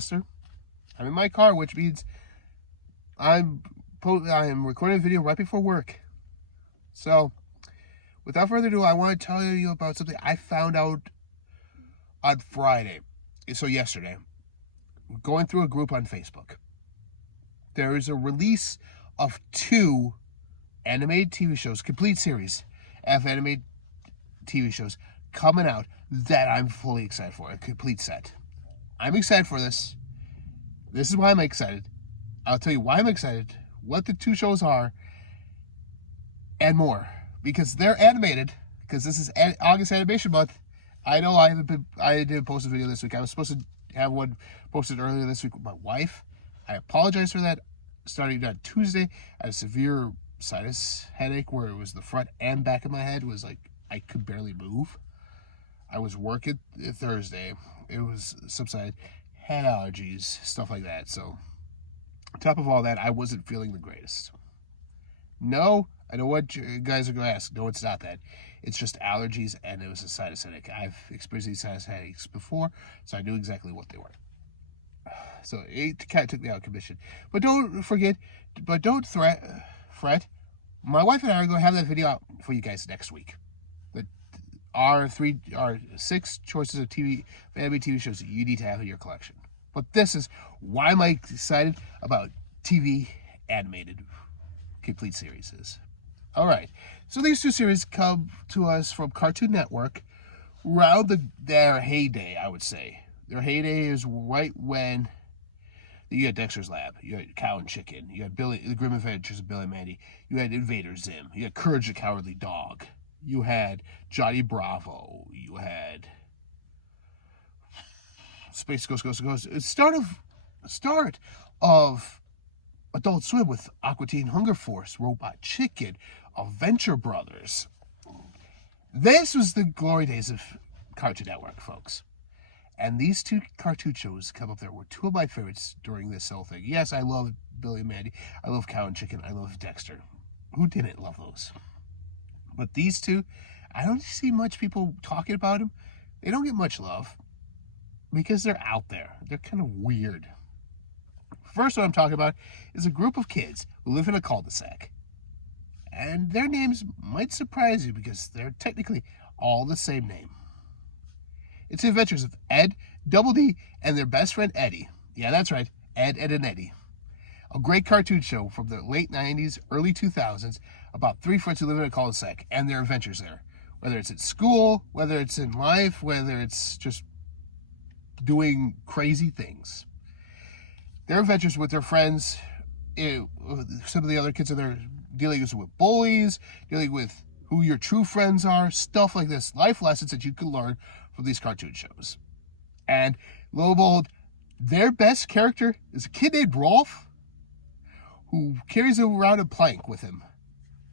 Binbuster. I'm in my car, which means I am recording a video right before work. So, without further ado, I want to tell you about something I found out on Friday. So yesterday, going through a group on Facebook. There is a release of 2 animated TV shows, complete series of animated TV shows coming out that I'm fully excited for. A complete set. I'm excited for this. This is why I'm excited. I'll tell you why I'm excited, what the 2 shows are, and more. Because they're animated. Because this is August Animation Month. I know I didn't post a video this week. I was supposed to have one posted earlier this week with my wife. I apologize for that. Starting on Tuesday, I had a severe sinus headache where it was the front and back of my head was like I could barely move. I was working Thursday. It was subsided. Had allergies, stuff like that. So, on top of all that, I wasn't feeling the greatest. No, I know what you guys are going to ask. No, it's not that. It's just allergies, and it was a sinus headache. I've experienced these sinus headaches before, so I knew exactly what they were. So it kind of took me out of commission. But don't forget, don't fret. My wife and I are going to have that video out for you guys next week. Our 6 choices of anime TV shows that you need to have in your collection. But this is why I'm excited about TV animated complete series. Alright, so these 2 series come to us from Cartoon Network around their heyday, I would say. Their heyday is right when you had Dexter's Lab, you had Cow and Chicken, you had The Grim Adventures of Billy and Mandy, you had Invader Zim, you had Courage the Cowardly Dog, you had Johnny Bravo, you had Space Ghost. It's start of Adult Swim with Aqua Teen Hunger Force, Robot Chicken, Adventure Brothers. This was the glory days of Cartoon Network, folks. And these 2 cartoon shows come up there were 2 of my favorites during this whole thing. Yes, I love Billy and Mandy. I love Cow and Chicken. I love Dexter. Who didn't love those? But these 2, I don't see much people talking about them. They don't get much love because they're out there. They're kind of weird. First one I'm talking about is a group of kids who live in a cul-de-sac. And their names might surprise you because they're technically all the same name. It's the adventures of Ed, Double D, and their best friend Eddie. Yeah, that's right, Ed, Ed, and Eddie. A great cartoon show from the late 90s, early 2000s about 3 friends who live in a cul-de-sac and their adventures there. Whether it's at school, whether it's in life, whether it's just doing crazy things. Their adventures with their friends, some of the other kids are there dealing with bullies, dealing with who your true friends are, stuff like this. Life lessons that you can learn from these cartoon shows. And lo and behold, their best character is a kid named Rolf who carries around a plank with him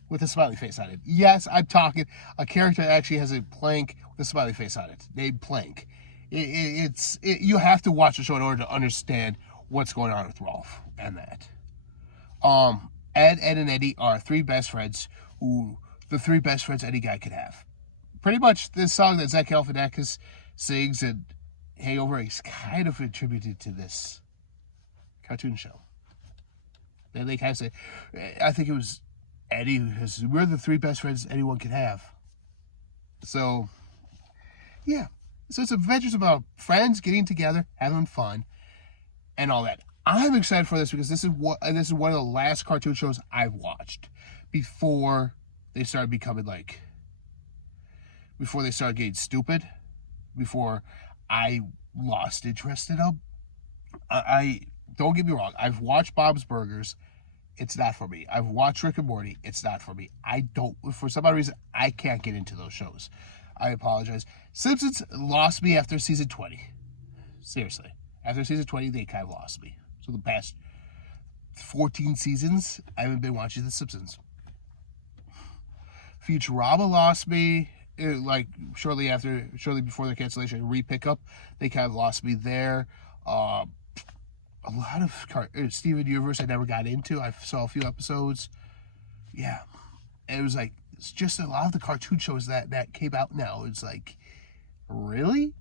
with a smiley face on it. Yes, I'm talking a character that actually has a plank with a smiley face on it, named Plank. You have to watch the show in order to understand what's going on with Rolf and that. Ed, Ed, and Eddie are 3 best friends the 3 best friends any guy could have. Pretty much this song that Zach Galifianakis sings and Hangover is kind of attributed to this cartoon show. They kind of say, I think it was Eddie who says, we're the 3 best friends anyone can have. So, yeah. So it's adventures about friends getting together, having fun, and all that. I'm excited for this because this is one of the last cartoon shows I've watched before they started becoming before they started getting stupid, before I lost interest in them. I don't get me wrong. I've watched Bob's Burgers. It's not for me. I've watched Rick and Morty. It's not for me. For some odd reason, I can't get into those shows. I apologize. Simpsons lost me after season 20. Seriously. After season 20, they kind of lost me. So the past 14 seasons, I haven't been watching The Simpsons. Futurama lost me, shortly before their cancellation. Re-Pickup, they kind of lost me there. A lot of Steven Universe I never got into. I saw a few episodes. Yeah. And it was it's just a lot of the cartoon shows that came out now. It's really?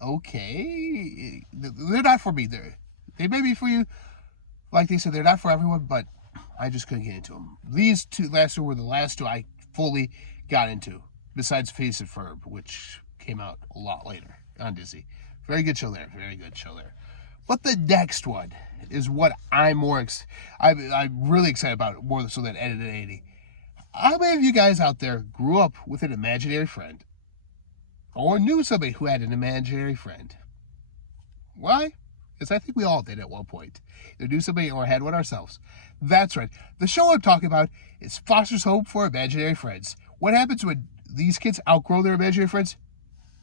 Okay. They're not for me. They may be for you. Like they said, they're not for everyone, but I just couldn't get into them. These last two were the last two I fully got into, besides Phineas and Ferb, which came out a lot later on Disney. Very good show there. Very good show there. But the next one is what I'm really excited about, more so than Ed and Eddie. How many of you guys out there grew up with an imaginary friend? Or knew somebody who had an imaginary friend? Why? Because I think we all did at one point. Either knew somebody or had one ourselves. That's right. The show I'm talking about is Foster's Home for Imaginary Friends. What happens when these kids outgrow their imaginary friends?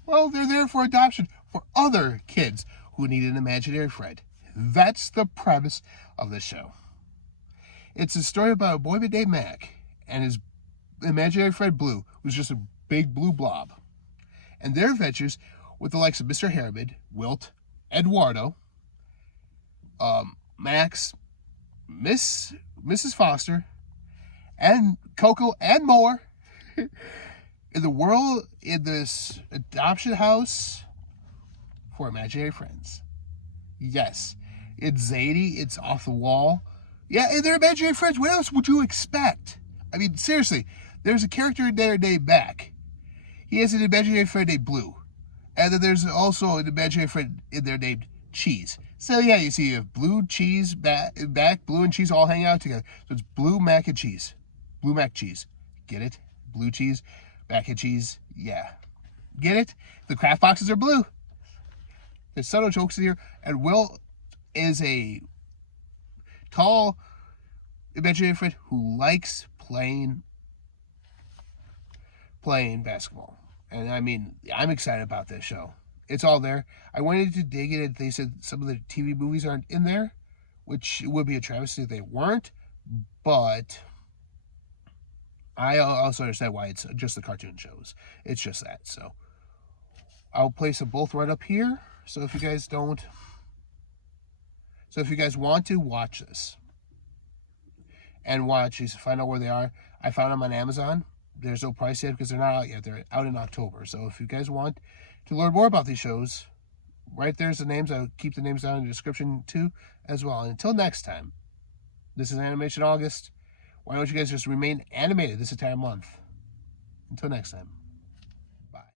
Well, they're there for adoption for other kids who need an imaginary friend. That's the premise of the show. It's a story about a boy named Mac and his imaginary friend Blue, who's just a big blue blob, and their adventures with the likes of Mr. Harriman, Wilt, Eduardo, Max, Mrs. Foster, and Coco, and more. In the world, in this adoption house for imaginary friends. Yes, it's zany, it's off the wall. Yeah, and they're imaginary friends. What else would you expect? I mean, seriously, there's a character in there named Mac. He has an imaginary friend named Blue. And then there's also an imaginary friend in there named Cheese. So yeah, you see, you have Blue, Cheese, Mac, Blue, and Cheese all hang out together. So it's Blue, Mac, and Cheese. Blue, Mac, Cheese. Get it? Blue cheese, Mac and cheese. Yeah. Get it? The craft boxes are blue. There's subtle jokes in here. And Will is a tall imaginary friend who likes playing basketball. And I mean, I'm excited about this show. It's all there. I wanted to dig in. They said some of the TV movies aren't in there, which would be a travesty if they weren't. But I also understand why it's just the cartoon shows. It's just that. So I'll place them both right up here. So if you guys want to watch this and find out where they are, I found them on Amazon. There's no price yet because they're not out yet. They're out in October. So if you guys want to learn more about these shows, right there's the names. I'll keep the names down in the description too as well. And until next time, this is Animation August. Why don't you guys just remain animated this entire month? Until next time. Bye.